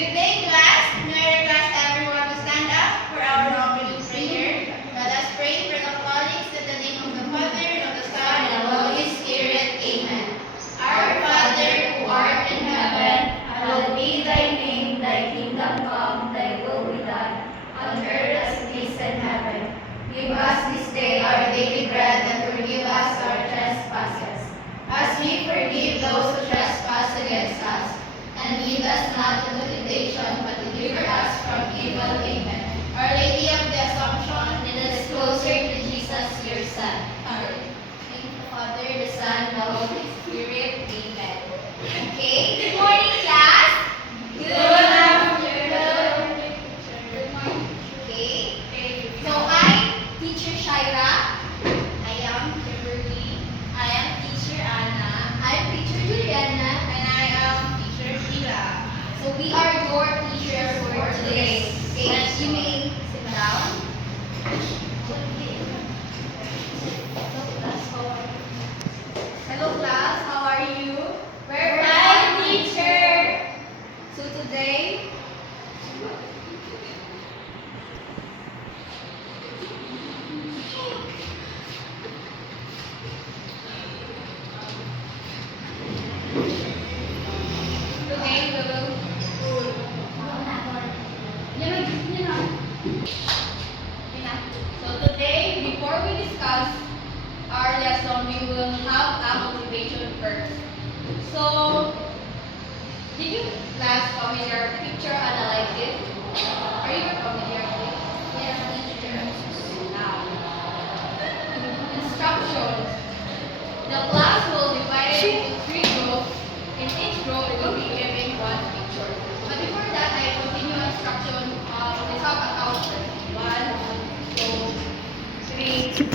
Good day, class. May I request everyone to stand up for our opening prayer. Let us pray for the callings in the name of the Father, and of the Son, and of the Holy Spirit. Amen. Our Father, who art in heaven, Hallowed be thy name, thy kingdom come, thy will be done, on earth as it is in heaven. Give us this day our daily bread, and forgive us our trespasses, as we forgive those who trespass against us. And lead us not into temptation, but deliver us from evil. Amen. Our Lady of the Assumption, Lead us closer to Jesus, your Son. Amen. Thank the Father, the Son, the Holy Spirit. Amen. Okay, good morning, class. Good afternoon. Good morning. Okay. So I'm Teacher Shaira. I am Kimberly. I am Teacher Anna. I'm Teacher Juliana. And I am Teacher Sheila. So we are your teachers for today. Okay, you may sit down. Hello class, how are you? We're fine, teacher. So today, today we will So today, before we discuss our lesson, we will have a motivation first. So, did you class familiar picture analysis? Are you familiar with it? Yes, teacher. Now, instructions. The class will divide it into 3 groups. In each group, it will be given one picture. But before that, I continue instruction. Let's have a count first. 1, 2, 3,